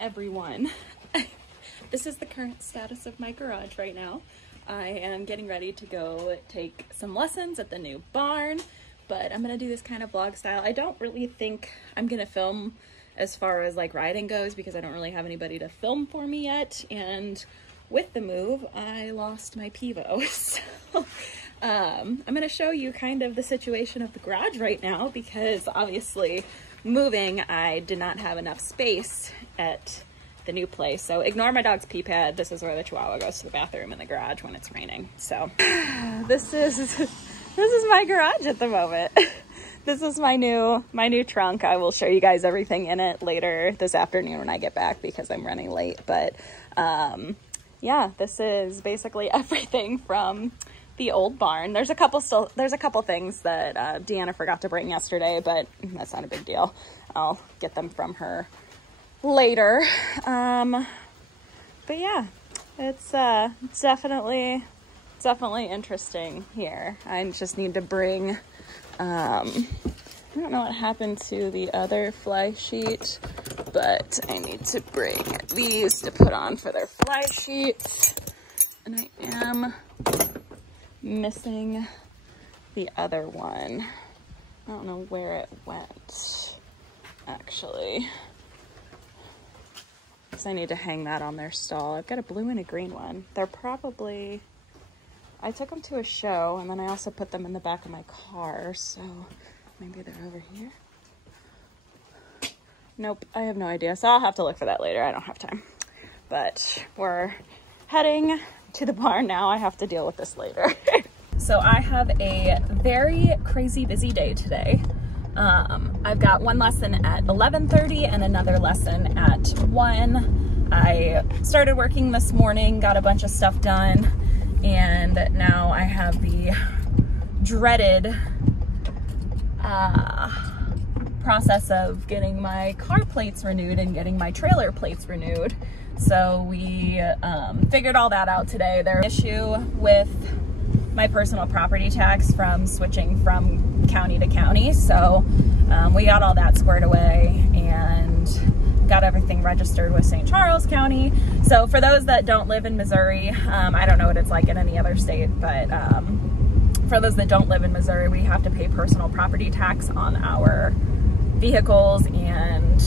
everyone. This is the current status of my garage right now. I am getting ready to go take some lessons at the new barn, but I'm gonna do this kind of vlog style. I don't really think I'm gonna film as far as like riding goes because I don't really have anybody to film for me yet, and with the move I lost my Pivo. So I'm gonna show you kind of the situation of the garage right now because obviously moving I did not have enough space at the new place. So ignore my dog's pee pad. This is where the Chihuahua goes to the bathroom in the garage when it's raining. So this is my garage at the moment. This is my new trunk. I will show you guys everything in it later this afternoon when I get back because I'm running late. But yeah, this is basically everything from the old barn. There's a couple things that Deanna forgot to bring yesterday, but that's not a big deal. I'll get them from her later. But yeah, it's definitely interesting here. I just need to bring I don't know what happened to the other fly sheet, but I need to bring these to put on for their fly sheet, and I am missing the other one. I don't know where it went actually, because I need to hang that on their stall. I've got a blue and a green one. They're probably, I took them to a show and then I also put them in the back of my car, so maybe they're over here. Nope, I have no idea, so I'll have to look for that later. I don't have time. But we're heading to the barn now. I have to deal with this later. So I have a very crazy busy day today. I've got one lesson at 11:30 and another lesson at 1. I started working this morning, got a bunch of stuff done, and now I have the dreaded process of getting my car plates renewed and getting my trailer plates renewed. So we figured all that out today. There's an issue with my personal property tax from switching from county to county. So we got all that squared away and got everything registered with St. Charles County. So for those that don't live in Missouri, I don't know what it's like in any other state, but for those that don't live in Missouri, we have to pay personal property tax on our vehicles and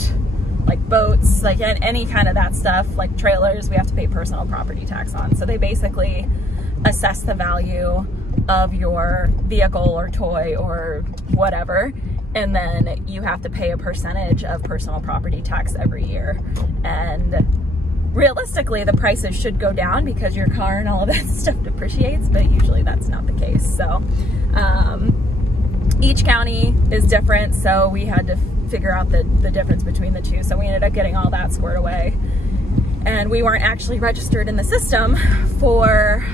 like boats, like any kind of that stuff, like trailers, we have to pay personal property tax on. So they basically assess the value of your vehicle or toy or whatever, and then you have to pay a percentage of personal property tax every year. And realistically, the prices should go down because your car and all of that stuff depreciates, but usually that's not the case. So each county is different, so we had to figure out the difference between the two. So we ended up getting all that squared away, and we weren't actually registered in the system for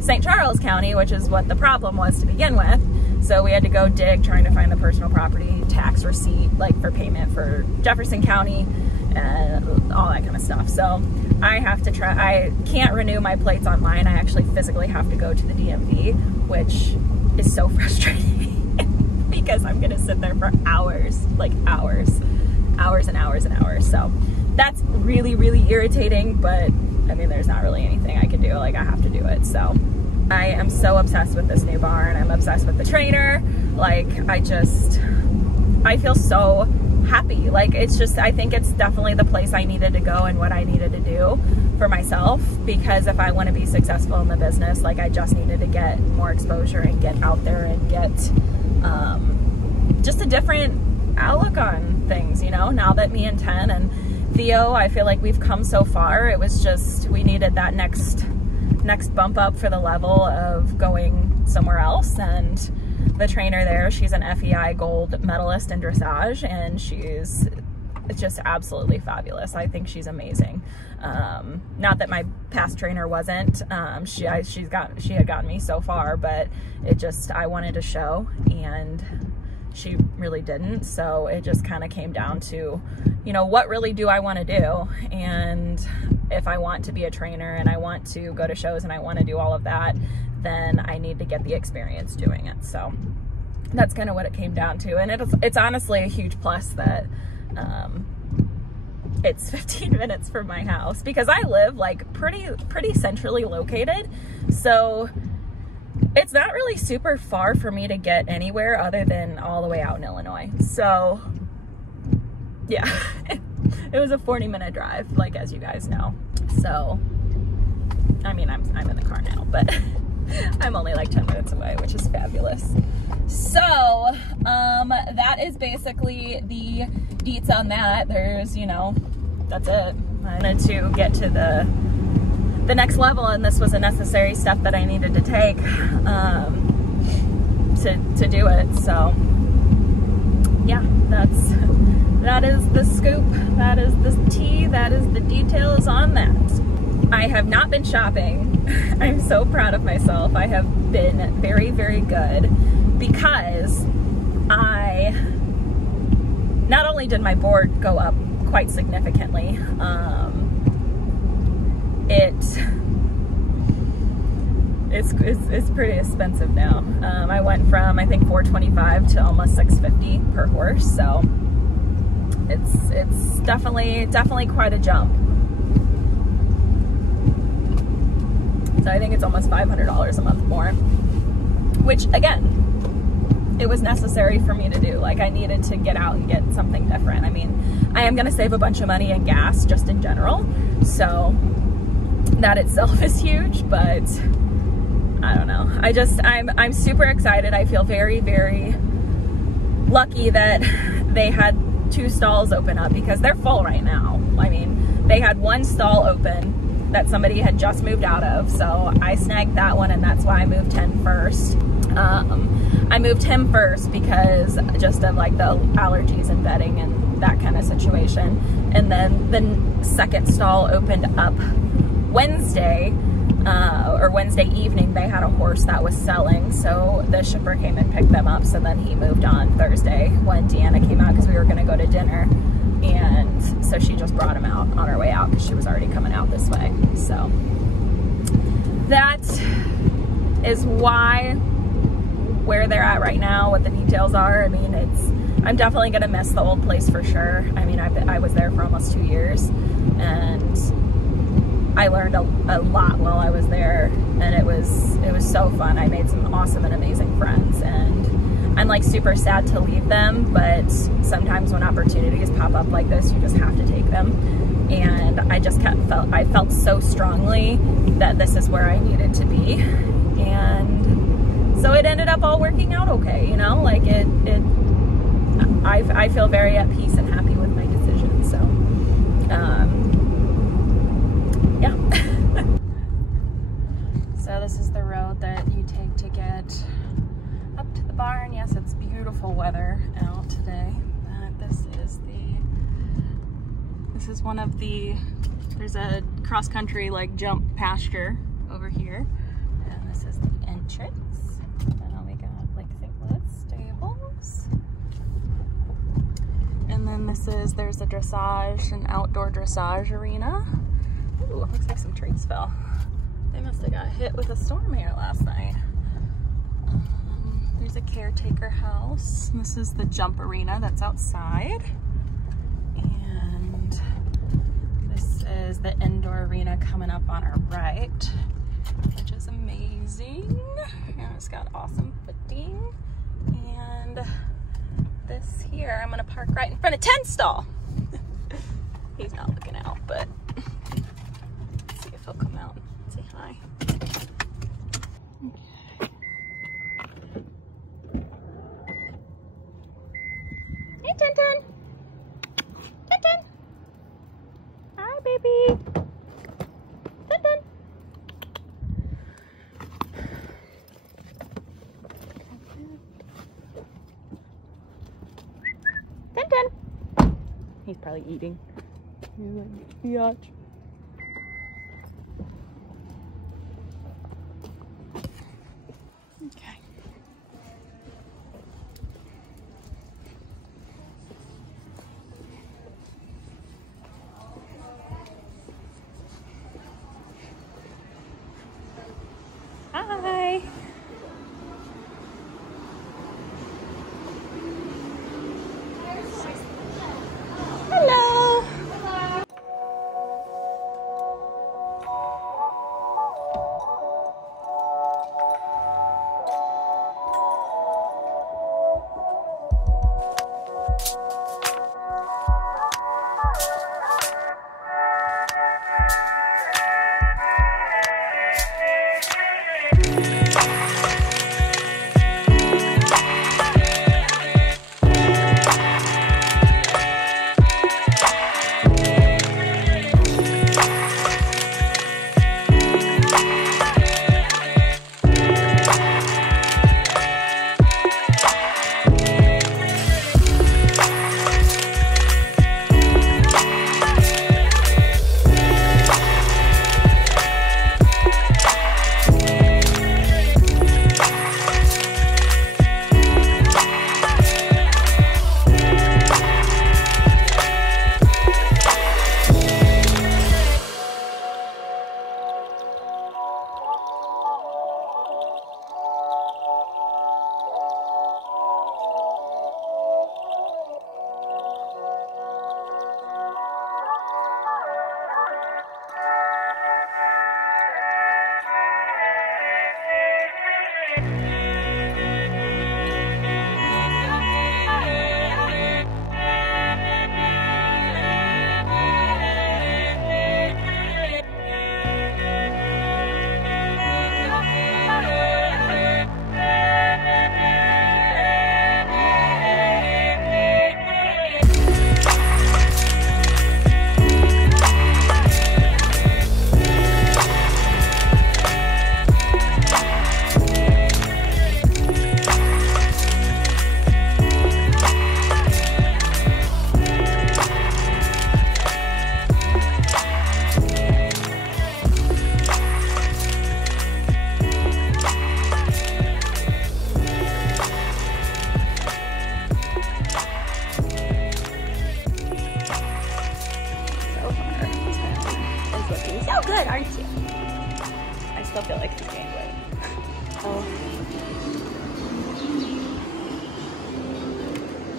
St. Charles County, which is what the problem was to begin with. So we had to go dig trying to find the personal property tax receipt, like for payment for Jefferson County and all that kind of stuff. So I have to try, I can't renew my plates online. I actually physically have to go to the DMV, which is so frustrating because I'm gonna sit there for hours, like hours and hours and hours. So that's really, really irritating, but I mean, there's not really anything I can do. Like, I have to do it. So I am so obsessed with this new barn. I'm obsessed with the trainer. Like, I feel so happy. Like, it's just, I think it's definitely the place I needed to go and what I needed to do for myself, because if I want to be successful in the business, like, I just needed to get more exposure and get out there and get just a different outlook on things, you know. Now that me and Ten and Theo, I feel like we've come so far, it was just, we needed that next bump up for the level of going somewhere else. And the trainer there, she's an FEI gold medalist in dressage, and she's just absolutely fabulous. I think she's amazing. Not that my past trainer wasn't. She had gotten me so far, but it just, I wanted to show, and she really didn't. So it just kind of came down to, you know, what really do I want to do? And if I want to be a trainer and I want to go to shows and I want to do all of that, then I need to get the experience doing it. So that's kind of what it came down to. And it's honestly a huge plus that it's 15 minutes from my house because I live like pretty centrally located. So it's not really super far for me to get anywhere other than all the way out in Illinois. So yeah, it was a 40-minute drive, like, as you guys know. So, I mean, I'm in the car now, but I'm only like 10 minutes away, which is fabulous. So, that is basically the deets on that. There's, you know, that's it. I wanted to get to the next level, and this was a necessary step that I needed to take to do it. So, yeah, that is the scoop. That is the tea. That is the details on that. I have not been shopping. I'm so proud of myself. I have been very, very good because not only did my board go up quite significantly, it's pretty expensive now. I went from, I think, $425 to almost $650 per horse, so it's definitely quite a jump. So I think it's almost $500 a month more, which, again, it was necessary for me to do. Like, I needed to get out and get something different. I mean, I am gonna save a bunch of money in gas just in general, so that itself is huge, but I don't know. I'm super excited. I feel very, very lucky that they had 2 stalls open up because they're full right now. I mean, they had 1 stall open that somebody had just moved out of, so I snagged that one, and that's why I moved him first. I moved him first because just of like the allergies and bedding and that kind of situation. And then the second stall opened up Wednesday, or Wednesday evening. They had a horse that was selling, so the shipper came and picked them up. So then he moved on Thursday when Deanna came out because we were going to go to dinner, and so she just brought him out on her way out because she was already coming out this way. So that is where they're at right now, what the details are. I mean, I'm definitely gonna miss the old place for sure. I mean, I was there for almost 2 years, and I learned a lot while I was there, and it was so fun. I made some awesome and amazing friends, and I'm like super sad to leave them, but sometimes when opportunities pop up like this, you just have to take them. And I just I felt so strongly that this is where I needed to be, and so it ended up all working out okay, you know, like I feel very at peace and happy with my decision. So, yeah. So this is the road that you take to get up to the barn. Yes, it's beautiful weather out today. This is one of there's a cross-country like jump pasture over here. And this is the entrance. And we got like St. Louis stables. And then there's a dressage, an outdoor dressage arena. Ooh, looks like some trees fell. They must have got hit with a storm here last night. There's a caretaker house. This is the jump arena that's outside. And this is the indoor arena coming up on our right, which is amazing. And it's got awesome footing. And this here, I'm gonna park right in front of 10 stall. He's not looking out, but let's see if he'll come out and say hi. Hey, Tintin. Tintin. Hi, baby. Tintin. Tintin. He's probably eating. He's like, biatch. Okay. Hi. Hello.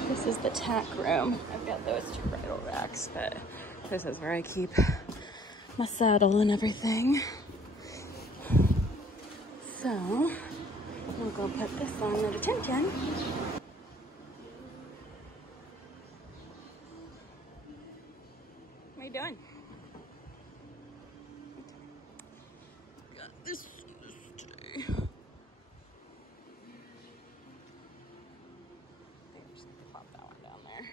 This is the tack room. I've got those 2 bridle racks, but this is where I keep my saddle and everything. So we'll go put this on little Tintin. What are you doing? Got this today. I'm just gonna pop that one down there.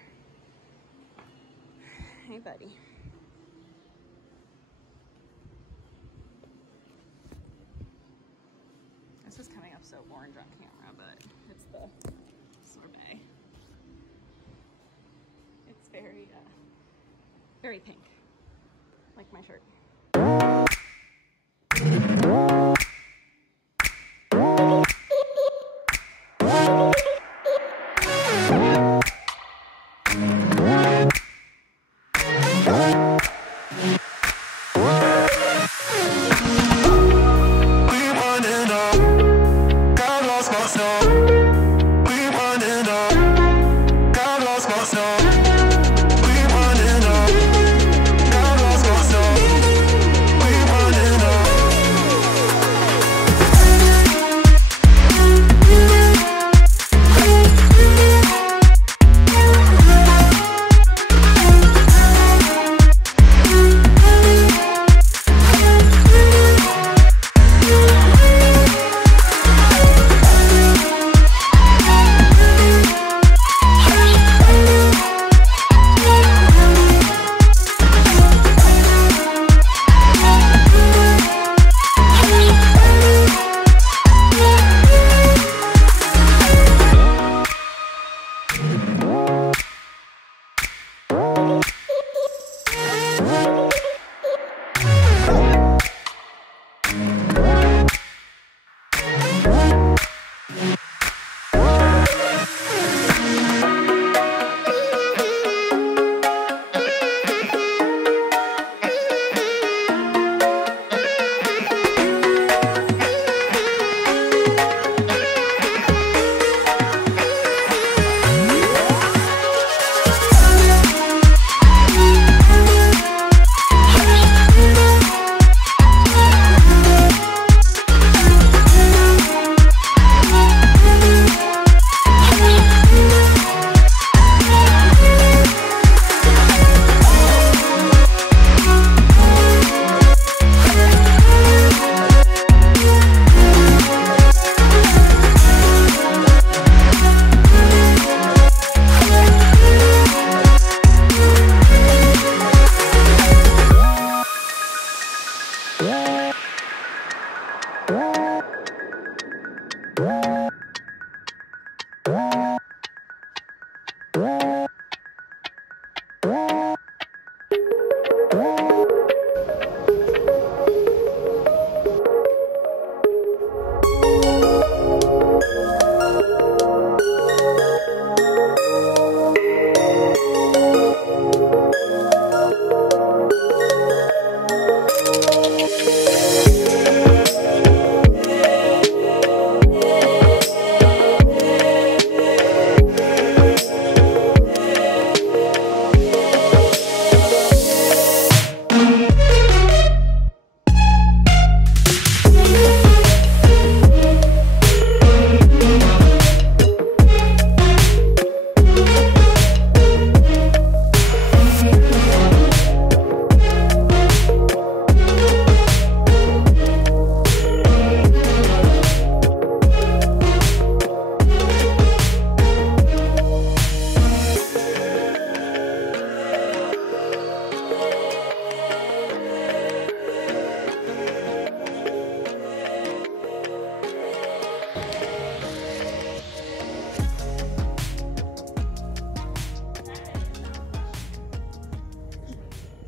Hey, buddy. This is coming up so orange on camera, but it's the sorbet. It's very, very pink, like my shirt.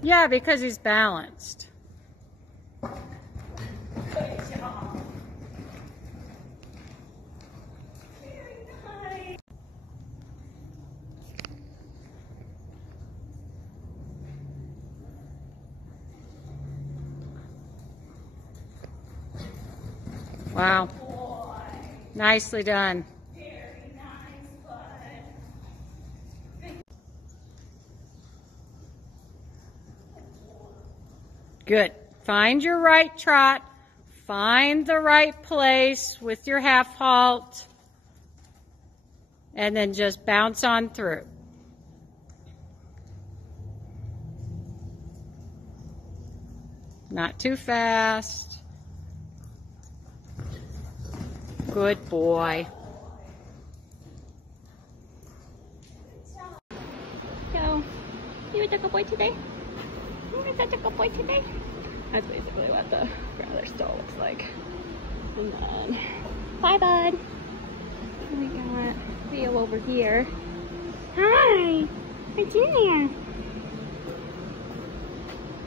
Yeah, because he's balanced. Wow. Nicely done. Very nice, bud. Good. Find your right trot. Find the right place with your half halt. And then just bounce on through. Not too fast. Good boy. So, you a good boy today? You're such a good boy today? That's basically what the brother stall looks like. And then, bye bud. We got Theo over here. Hi, what's in there?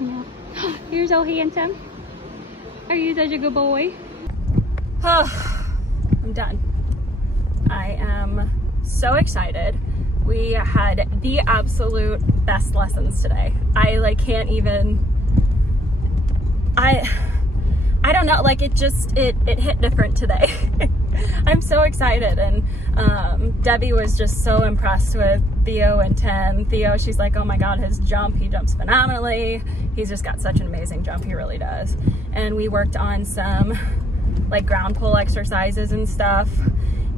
Yeah. You're so handsome. Are you such a good boy? Oh, I'm done. I am so excited. We had the absolute best lessons today. I like can't even, I don't know, like it hit different today. I'm so excited, and Debbie was just so impressed with Theo and Tim. Theo, she's like, oh my God, his jump, he jumps phenomenally. He's just got such an amazing jump, he really does. And we worked on some like ground pull exercises and stuff,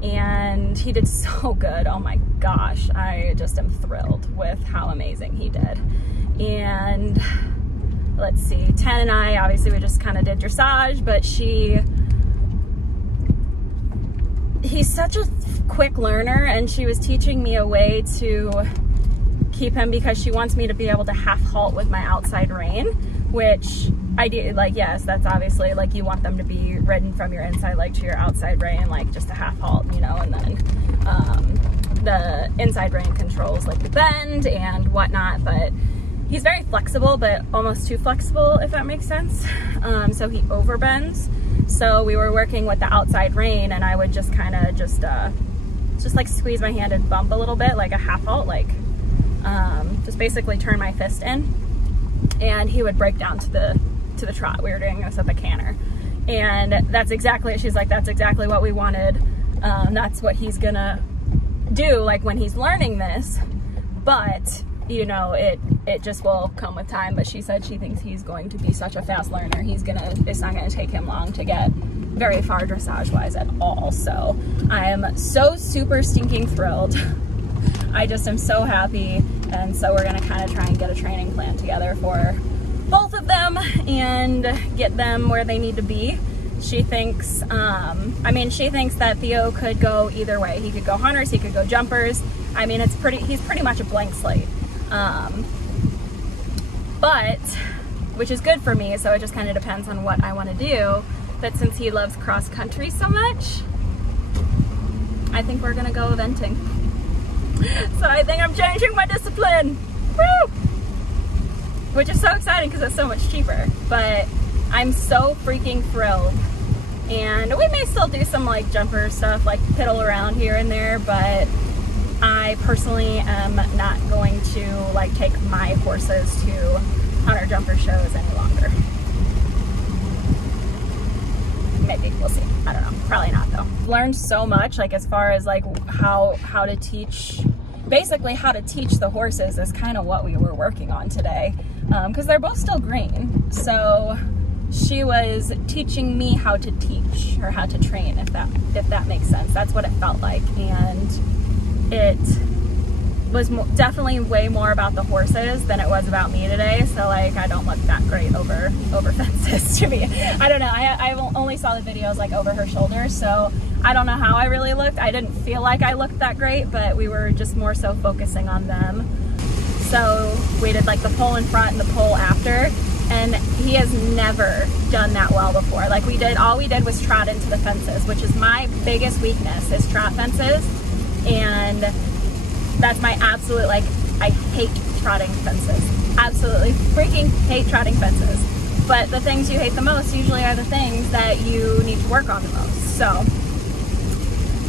and he did so good. Oh my gosh, I just am thrilled with how amazing he did. And let's see, Ten and I, obviously we just kind of did dressage, but he's such a quick learner, and she was teaching me a way to keep him, because she wants me to be able to half halt with my outside rein, which I do, like, yes, that's obviously, like, you want them to be ridden from your inside leg to your outside rein, like just a half halt, you know, and then the inside rein controls like the bend and whatnot, but he's very flexible, but almost too flexible, if that makes sense. So he overbends. So we were working with the outside rein, and I would just kind of just like squeeze my hand and bump a little bit, like a half halt, like just basically turn my fist in, and he would break down to the trot. We were doing this at the canter, and that's exactly, she's like, that's exactly what we wanted. That's what he's gonna do, like when he's learning this, but you know, it just will come with time. But she said she thinks he's going to be such a fast learner. It's not gonna take him long to get very far dressage wise at all. So I am so super stinking thrilled. I just am so happy. And so we're gonna kind of try and get a training plan together for both of them and get them where they need to be. She thinks, she thinks that Theo could go either way. He could go hunters, he could go jumpers. I mean, he's pretty much a blank slate. But, which is good for me, so it just kind of depends on what I want to do. But since he loves cross country so much, I think we're gonna go eventing. So I think I'm changing my discipline. Woo! Which is so exciting because it's so much cheaper. But I'm so freaking thrilled. And we may still do some like jumper stuff, like piddle around here and there, but I personally am not going to like take my horses to hunter jumper shows any longer. Maybe, we'll see. I don't know, probably not though. Learned so much, like as far as like how to teach, basically how to teach the horses is kind of what we were working on today, because they're both still green. So she was teaching me how to teach, or how to train, if that makes sense. That's what it felt like. And it was definitely way more about the horses than it was about me today. So like, I don't look that great over fences to me. I don't know, I only saw the videos like over her shoulder, so I don't know how I really looked. I didn't feel like I looked that great, but we were just more so focusing on them. So we did like the pole in front and the pole after, and he has never done that well before. Like all we did was trot into the fences, which is my biggest weakness, is trot fences. And that's my absolute, like, I hate trotting fences. Absolutely freaking hate trotting fences. But the things you hate the most usually are the things that you need to work on the most. So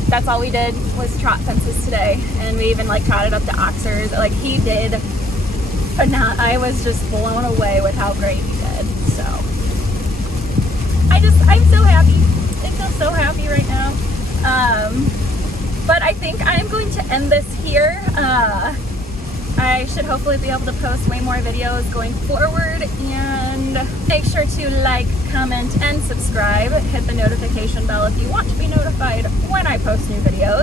that's all we did, was trot fences today. And we even like trotted up the oxers. Like he did, I was just blown away with how great he did. So I'm so happy. I feel so happy right now. I think I'm going to end this here. I should hopefully be able to post way more videos going forward, and make sure to like, comment, and subscribe. Hit the notification bell if you want to be notified when I post new videos.